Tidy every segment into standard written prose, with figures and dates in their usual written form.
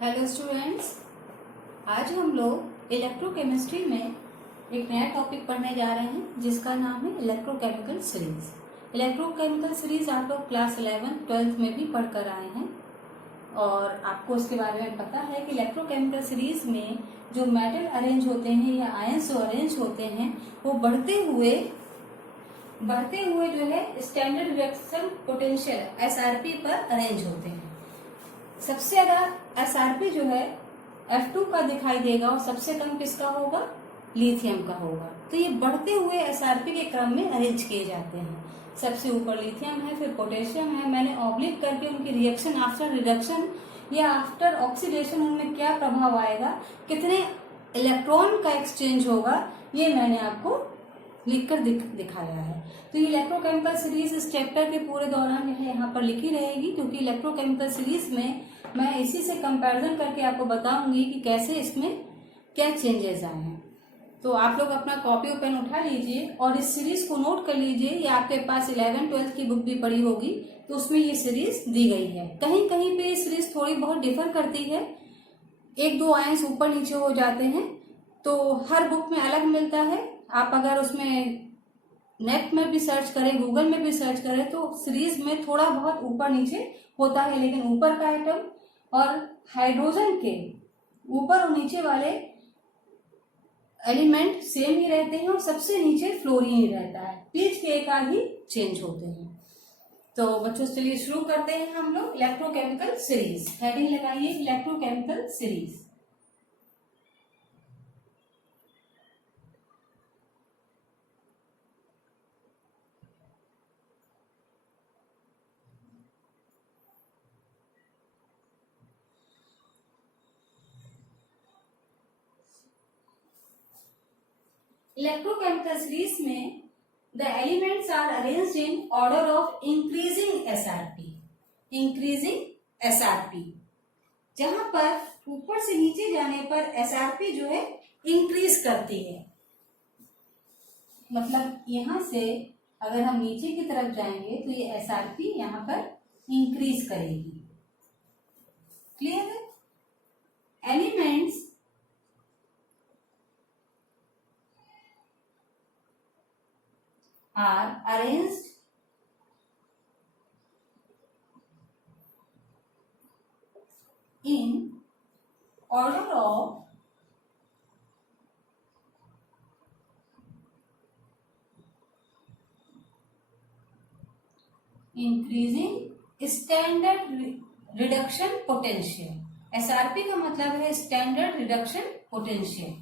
Hello students, आज हम लोग इलेक्ट्रोकेमिस्ट्री में एक नया टॉपिक पढ़ने जा रहे हैं जिसका नाम है इलेक्ट्रोकेमिकल सीरीज। इलेक्ट्रोकेमिकल सीरीज आप लोग क्लास 11 12th में भी पढ़ कर आए हैं और आपको इसके बारे में पता है कि इलेक्ट्रोकेमिकल सीरीज में जो मेटल अरेंज होते हैं या आयंस जो अरेंज होते हैं वो बढ़ते हुए जो है स्टैंडर्ड रिएक्शन पोटेंशियल एसआरपी पर अरेंज होते हैं। सबसे ज्यादा एसआरपी जो है F2 का दिखाई देगा और सबसे कम किसका होगा, लिथियम का होगा। तो ये बढ़ते हुए एसआरपी के क्रम में अरेंज किए जाते हैं। सबसे ऊपर लिथियम है, फिर पोटेशियम है। मैंने ऑब्लिक करके उनकी रिएक्शन आफ्टर रिडक्शन या आफ्टर ऑक्सीडेशन उनमें क्या प्रभाव आएगा, कितने इलेक्ट्रॉन का एक्सचेंज होगा, ये मैंने आपको लिखकर दिखाया है। तो ये इलेक्ट्रोकेमिकल सीरीज इस चैप्टर के पूरे दौरान यहाँ पर लिखी रहेगी, क्योंकि इलेक्ट्रोकेमिकल सीरीज में मैं इसी से कंपैरिजन करके आपको बताऊंगी कि कैसे इसमें क्या चेंजेस आए हैं। तो आप लोग अपना कॉपी और पेन उठा लीजिए और इस सीरीज को नोट कर लीजिए। या आपके पास 11 12 की बुक भी पड़ी होगी तो उसमें ये सीरीज दी गई है। कहीं कहीं पे ये सीरीज थोड़ी बहुत डिफर करती है, एक दो आयंस ऊपर नीचे हो जाते हैं, तो हर बुक में अलग मिलता है। आप अगर उसमें नेट में भी सर्च करें, गूगल में भी सर्च करें, तो सीरीज में थोड़ा बहुत ऊपर नीचे होता है, लेकिन ऊपर का आइटम और हाइड्रोजन के ऊपर और नीचे वाले एलिमेंट सेम ही रहते हैं और सबसे नीचे फ्लोरीन ही रहता है। पीच के एक आध ही चेंज होते हैं। तो बच्चों चलिए शुरू करते हैं हम लोग इलेक्ट्रोकेमिकल सीरीज। हेडिंग लगाइए इलेक्ट्रोकेमिकल सीरीज। इलेक्ट्रोकेमिकल सीरीज में the elements are arranged in order of increasing SRP. Increasing SRP, जहां पर ऊपर से नीचे जाने पर एसआरपी जो है इंक्रीज करती है। मतलब यहां से अगर हम नीचे की तरफ जाएंगे तो ये एसआरपी यहां पर इंक्रीज करेगी। क्लियर है? Elements are arranged in order of increasing standard reduction potential। SRP का मतलब है स्टैंडर्ड रिडक्शन पोटेंशियल,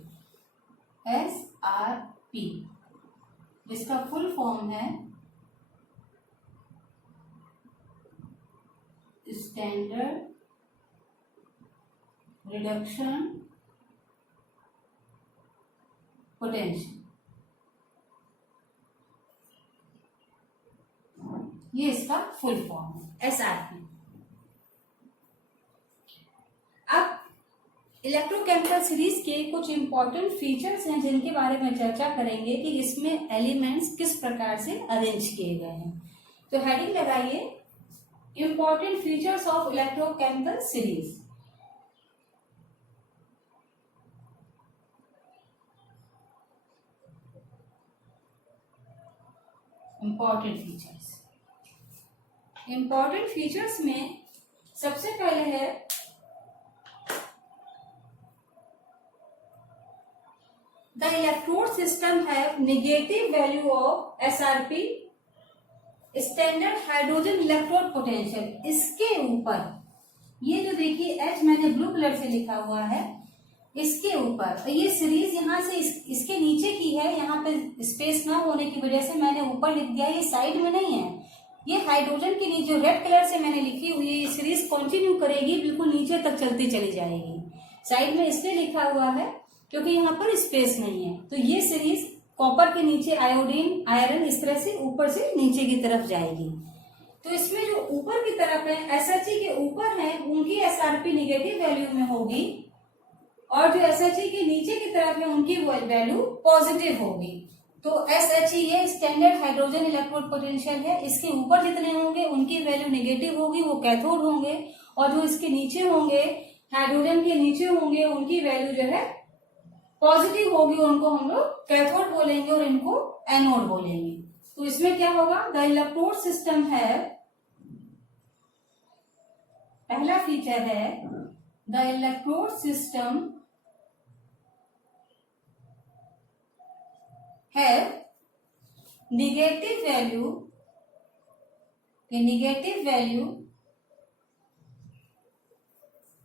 SRP, जिसका फुल फॉर्म है स्टैंडर्ड रिडक्शन पोटेंशियल। ये इसका फुल फॉर्म है एसआरपी। अब इलेक्ट्रोकेमिकल सीरीज के कुछ इंपॉर्टेंट फीचर्स हैं जिनके बारे में चर्चा करेंगे कि इसमें एलिमेंट्स किस प्रकार से अरेंज किए गए हैं। तो हेडिंग लगाइए important features of electrochemical series. Important features में सबसे पहले है the electrode system have negative value of SRP, standard hydrogen electrode potential। इसके ऊपर ये जो देखिए H मैंने ब्लू कलर से लिखा हुआ है, इसके ऊपर ये सीरीज यहाँ से इसके नीचे की है। यहाँ पे स्पेस ना होने की वजह से मैंने ऊपर लिख दिया, ये साइड में नहीं है। ये हाइड्रोजन के नीचे जो रेड कलर से मैंने लिखी हुई है, ये सीरीज कंटिन्यू करेगी, बिल्कुल नीचे तक चलती चली जाएगी। साइड में इसलिए लिखा हुआ है क्योंकि यहाँ पर स्पेस नहीं है। तो ये सीरीज कॉपर के नीचे आयोडीन, आयरन, इस तरह से ऊपर से नीचे की तरफ जाएगी। तो इसमें जो ऊपर की तरफ है, SHE के ऊपर है, उनकी SRP निगेटिव वैल्यू में होगी और जो SHE के नीचे की तरफ है उनकी वैल्यू पॉजिटिव होगी। तो SHE ये स्टैंडर्ड हाइड्रोजन इलेक्ट्रोड पोटेंशियल है। इसके ऊपर जितने होंगे उनकी वैल्यू नेगेटिव होगी, वो कैथोड होंगे, और जो इसके नीचे होंगे हाइड्रोजन के नीचे होंगे उनकी वैल्यू जो है पॉजिटिव होगी, उनको हम लोग कैथोड बोलेंगे और इनको एनोड बोलेंगे। तो इसमें क्या होगा, द इलेक्ट्रोड सिस्टम है, पहला फीचर है द इलेक्ट्रोड सिस्टम है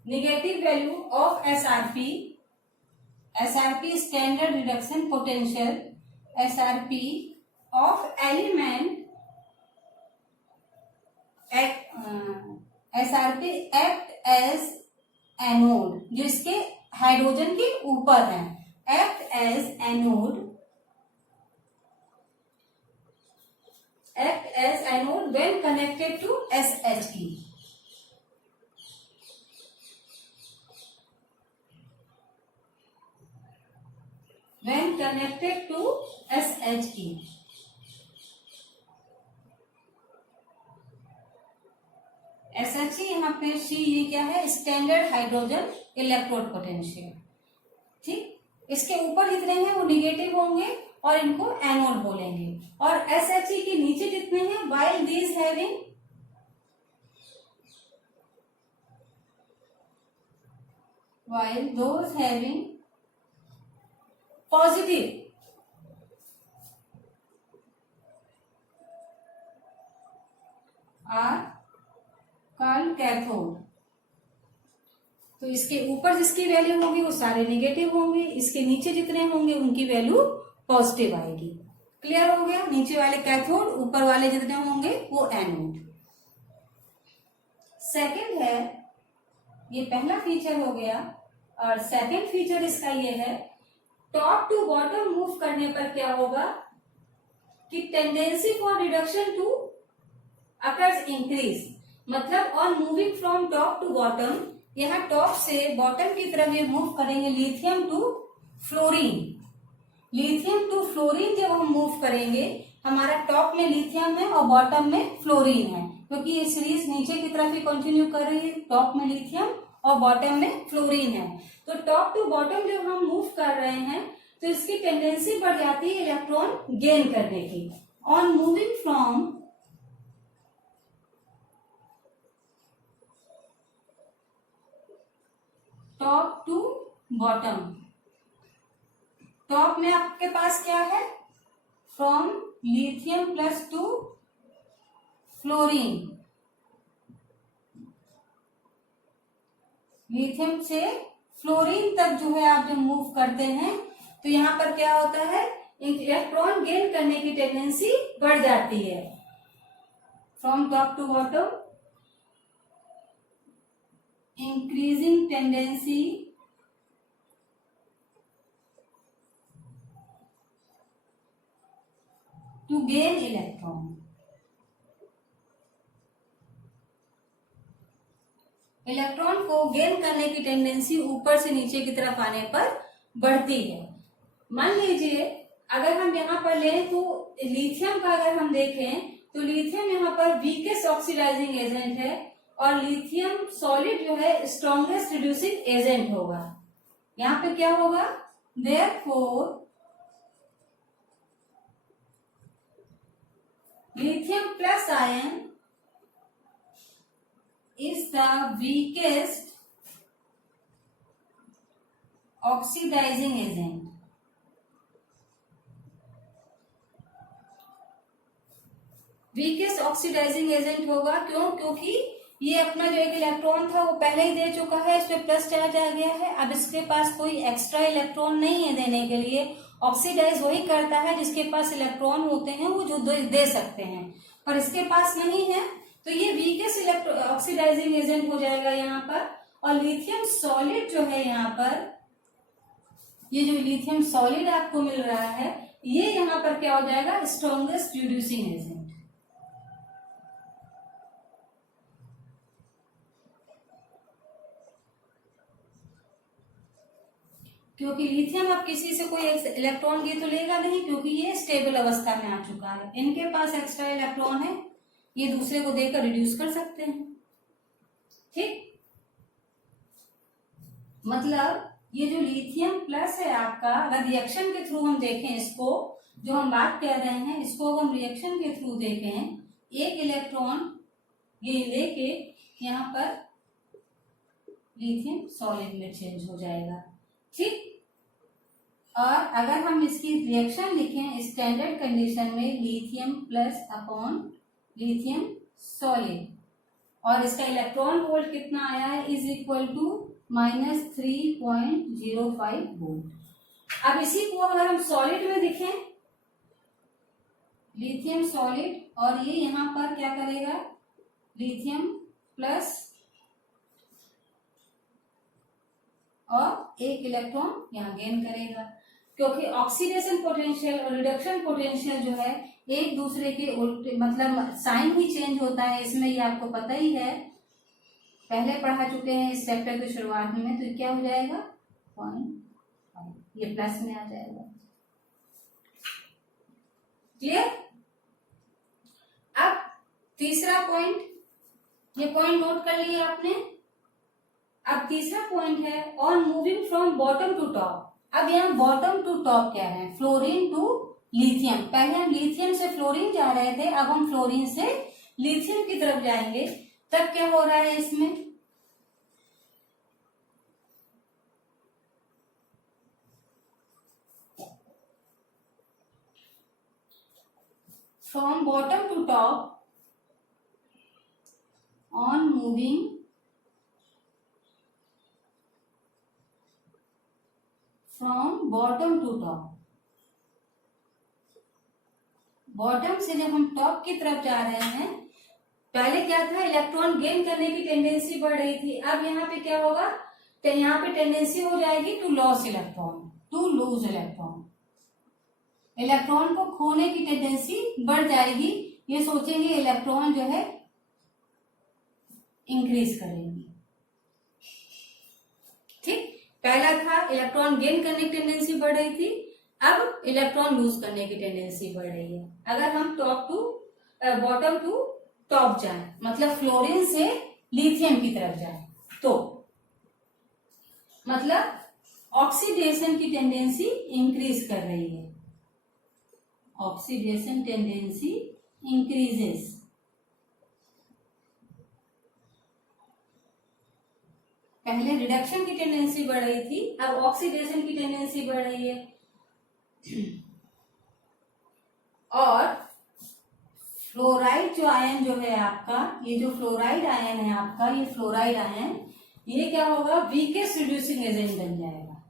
negative value of SRP standard reduction potential, SRP of element SRP act as anode, जो इसके हाइड्रोजन के ऊपर है, act as anode when connected to SHE. When connected to SHE. SHE यहाँ पे सी, ये क्या है, स्टैंडर्ड हाइड्रोजन इलेक्ट्रोड पोटेंशियल। ठीक, इसके ऊपर जितने हैं वो निगेटिव होंगे और इनको एनोड बोलेंगे, और SHE के नीचे जितने हैं while these having those having positive are called cathode। तो इसके ऊपर जिसकी वैल्यू होगी वो सारे नेगेटिव होंगे, इसके नीचे जितने होंगे उनकी वैल्यू पॉजिटिव आएगी। क्लियर हो गया, नीचे वाले कैथोड, ऊपर वाले जितने होंगे वो एनोड। सेकंड है, ये पहला फीचर हो गया, और सेकंड फीचर इसका ये है, टॉप टू बॉटम मूव करने पर क्या होगा कि tendency for reduction to occurs increase, मतलब on moving from top to bottom, यहाँ टॉप से बॉटम की तरफ ये मूव करेंगे lithium to fluorine. Lithium to fluorine जब हम मूव करेंगे, हमारा टॉप में लिथियम है और बॉटम में फ्लोरीन है, क्योंकि ये सीरीज नीचे की तरफ ही कंटिन्यू कर रही है, टॉप में लिथियम और बॉटम में फ्लोरीन है। तो टॉप टू बॉटम जब हम मूव कर रहे हैं तो इसकी टेंडेंसी बढ़ जाती है इलेक्ट्रॉन गेन करने की। On moving from top to bottom, top में आपके पास क्या है, from lithium plus to fluorine, lithium से फ्लोरीन तक जो है आप जब मूव करते हैं तो यहाँ पर क्या होता है, इलेक्ट्रॉन गेन करने की टेंडेंसी बढ़ जाती है। From top to bottom increasing tendency to gain electron. Electron को गेन करने की टेंडेंसी ऊपर से नीचे की तरफ आने पर बढ़ती है। मान लीजिए अगर हम यहाँ पर लें तो लिथियम का अगर हम देखें तो लिथियम यहाँ पर वीकेस्ट ऑक्सीडाइजिंग एजेंट है और लिथियम सॉलिड जो है स्ट्रॉन्गेस्ट रिड्यूसिंग एजेंट होगा। यहाँ पे क्या होगा, therefore lithium plus ion is the weakest oxidizing agent। वीकेस्ट ऑक्सीडाइजिंग एजेंट होगा, क्यों, क्योंकि ये अपना जो एक इलेक्ट्रॉन था वो पहले ही दे चुका है, इस पे प्लस चार्ज आ गया है, अब इसके पास कोई एक्स्ट्रा इलेक्ट्रॉन नहीं है देने के लिए। ऑक्सीडाइज वही करता है जिसके पास इलेक्ट्रॉन होते हैं, वो जो दे सकते हैं, पर इसके पास नहीं है, तो ये वीकेस्ट ऑक्सीडाइजिंग एजेंट हो जाएगा यहाँ पर। और लिथियम सॉलिड जो है यहाँ पर, ये जो लिथियम सॉलिड आपको मिल रहा है, ये यहाँ पर क्या हो जाएगा, स्ट्रॉन्गेस्ट रिड्यूसिंग एजेंट। क्योंकि लिथियम अब किसी से कोई इलेक्ट्रॉन ये तो लेगा नहीं, क्योंकि ये स्टेबल अवस्था में आ चुका है, इनके पास एक्स्ट्रा इलेक्ट्रॉन है, ये दूसरे को देकर रिड्यूस कर सकते हैं। ठीक, मतलब ये जो लिथियम प्लस है आपका, अगर रिएक्शन के थ्रू हम देखें इसको, जो हम बात कर रहे हैं इसको अगर हम रिएक्शन के थ्रू देखें, एक इलेक्ट्रॉन ये लेके यहाँ पर लिथियम सॉलिड में चेंज हो जाएगा, ठीक। और अगर हम इसकी रिएक्शन लिखें स्टैंडर्ड कंडीशन में, lithium plus upon lithium solid, और इसका इलेक्ट्रॉन वोल्ट कितना आया है, इज इक्वल टू -3.05 वोल्ट। अब इसी को अगर हम सॉलिड में देखें, लिथियम सॉलिड, और ये यहां पर क्या करेगा, लिथियम प्लस और एक इलेक्ट्रॉन यहां गेन करेगा, क्योंकि ऑक्सीडेशन पोटेंशियल और रिडक्शन पोटेंशियल जो है एक दूसरे के उल्टे, मतलब साइन ही चेंज होता है इसमें, ये आपको पता ही है, पहले पढ़ा चुके हैं इस चैप्टर की शुरुआत में। तो क्या हो जाएगा 0.5, ये प्लस में आ जाएगा, क्लियर। अब तीसरा पॉइंट, ये पॉइंट नोट कर लिया आपने। अब तीसरा पॉइंट है on moving from bottom to top. अब यहाँ बॉटम टू टॉप क्या है, फ्लोरीन टू लिथियम। पहले हम लिथियम से फ्लोरीन जा रहे थे, अब हम फ्लोरीन से लिथियम की तरफ जाएंगे। तब क्या हो रहा है इसमें, from bottom to top on moving from bottom to top, bottom से जब हम टॉप की तरफ जा रहे हैं, पहले क्या था, इलेक्ट्रॉन गेन करने की टेंडेंसी बढ़ रही थी। अब यहाँ पे क्या होगा, तो यहाँ पे टेंडेंसी हो जाएगी to loss electron, to lose electron, electron को खोने की टेंडेंसी बढ़ जाएगी। ये सोचेंगे इलेक्ट्रॉन जो है इंक्रीज करेंगे, ठीक। पहला था इलेक्ट्रॉन गेन करने की टेंडेंसी बढ़ रही थी, अब इलेक्ट्रॉन लूज करने की टेंडेंसी बढ़ रही है। अगर हम top to bottom to top जाए, मतलब फ्लोरीन से लिथियम की तरफ जाए, तो मतलब ऑक्सीडेशन की टेंडेंसी इंक्रीज कर रही है, ऑक्सीडेशन टेंडेंसी इंक्रीजेस। पहले रिडक्शन की टेंडेंसी बढ़ रही थी, अब ऑक्सीडेशन की टेंडेंसी बढ़ रही है। और फ्लोराइड जो आयन जो है आपका, ये जो फ्लोराइड आयन है आपका, ये फ्लोराइड आयन, ये क्या होगा, वीकेस्ट रिड्यूसिंग एजेंट बन जाएगा,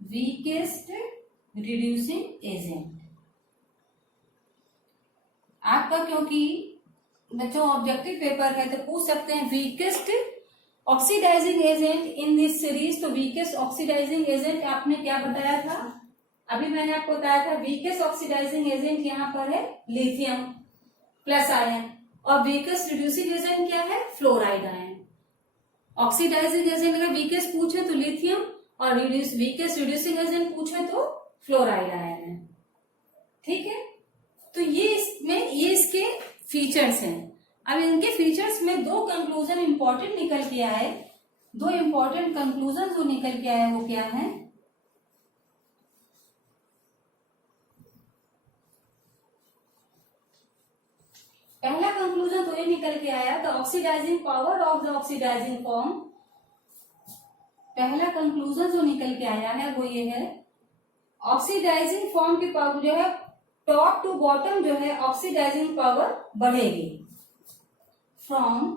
वीकेस्ट रिड्यूसिंग एजेंट आपका। क्योंकि बच्चों ऑब्जेक्टिव पेपर है तो पूछ सकते हैं weakest oxidising agent in this series. तो वीकेस्ट ऑक्सीडाइजिंग एजेंट आपने क्या बताया था, अभी मैंने आपको बताया था वीकेस्ट ऑक्सीडाइजिंग एजेंट यहाँ पर है लिथियम प्लस आयन, और वीकेस्ट रिड्यूसिंग एजेंट क्या है, फ्लोराइड आयन। ऑक्सीडाइजिंग एजेंट अगर वीकेस्ट पूछे तो लिथियम, और वीकेस्ट रिड्यूसिंग एजेंट पूछे तो फ्लोराइड आयन है, ठीक है। तो ये इसके फीचर्स हैं। अब इनके फीचर्स में दो कंक्लूजन इंपॉर्टेंट निकल के आए, दो इंपॉर्टेंट कंक्लूजन जो निकल के आए वो क्या है, पहला कंक्लूजन तो ये निकल के आया, the oxidizing power of the oxidizing form. पहला कंक्लूजन जो निकल के आया है वो ये है, ऑक्सीडाइजिंग फॉर्म की पावर जो है टॉप टू बॉटम जो है ऑक्सीडाइजिंग पावर बढ़ेगी, from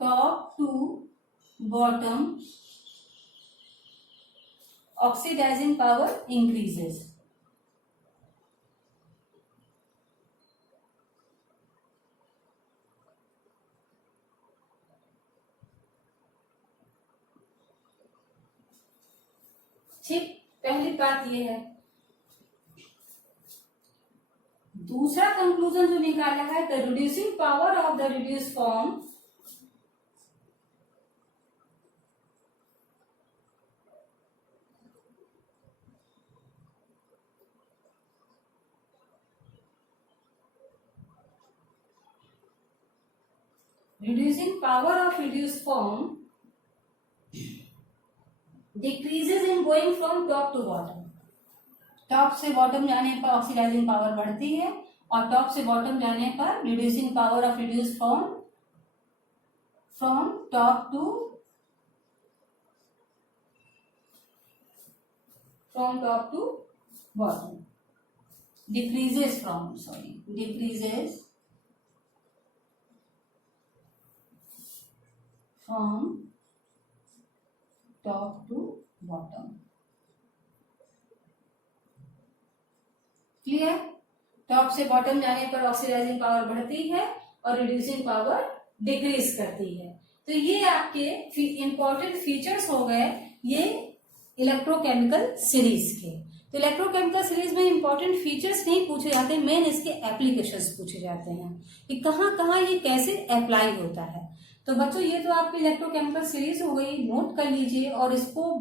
top to bottom oxidizing power increases. ठीक, पहली बात ये है। दूसरा कंक्लूजन जो निकाला है, the reducing power of the reduce form reducing power of reduced form decreases in going from top to bottom. Top से बॉटम जाने पर ऑक्सीडाइजिंग पावर बढ़ती है और टॉप से बॉटम जाने पर reducing power of reduce form from top to bottom decreases from top to bottom. Clear? टॉप से बॉटम जाने पर ऑक्सीडाइजिंग पावर बढ़ती है और रिड्यूसिंग पावर डिक्रीज करती है। तो ये आपके इंपॉर्टेंट फीचर्स हो गए ये इलेक्ट्रोकेमिकल सीरीज के। तो इलेक्ट्रोकेमिकल सीरीज में इंपॉर्टेंट फीचर्स नहीं पूछे जाते, मेन इसके एप्लीकेशंस पूछे जाते हैं कि कहाँ कहाँ ये कैसे अप्लाई होता है। तो बच्चों ये तो आपकी इलेक्ट्रोकेमिकल सीरीज हो गई, नोट कर लीजिए और इसको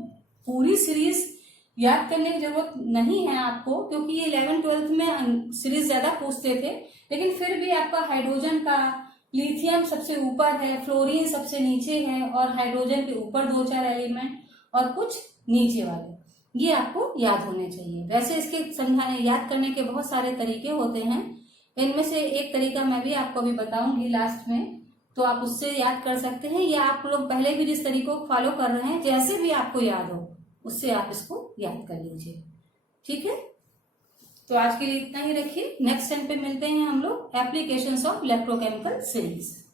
पूरी सीरीज याद करने की जरूरत नहीं है आपको, क्योंकि ये 11th-12th में सीरीज ज्यादा पूछते थे। लेकिन फिर भी आपका हाइड्रोजन का लिथियम सबसे ऊपर है, फ्लोरीन सबसे नीचे है और हाइड्रोजन के ऊपर 2-4 एलिमेंट और कुछ नीचे वाले, ये आपको याद होने चाहिए। वैसे इसके समझाने याद करने के बहुत सारे तरीके होते हैं, इनमें से एक तरीका मैं भी आपको अभी बताऊंगी लास्ट में, तो आप उससे याद कर सकते हैं, या आप लोग पहले भी जिस तरीकों को फॉलो कर रहे हैं जैसे भी आपको याद हो उससे आप इसको याद कर लीजिए। ठीक है, तो आज के लिए इतना ही रखिए। नेक्स्ट टाइम पे मिलते हैं हम लोग एप्लीकेशंस ऑफ इलेक्ट्रोकेमिकल सीरीज।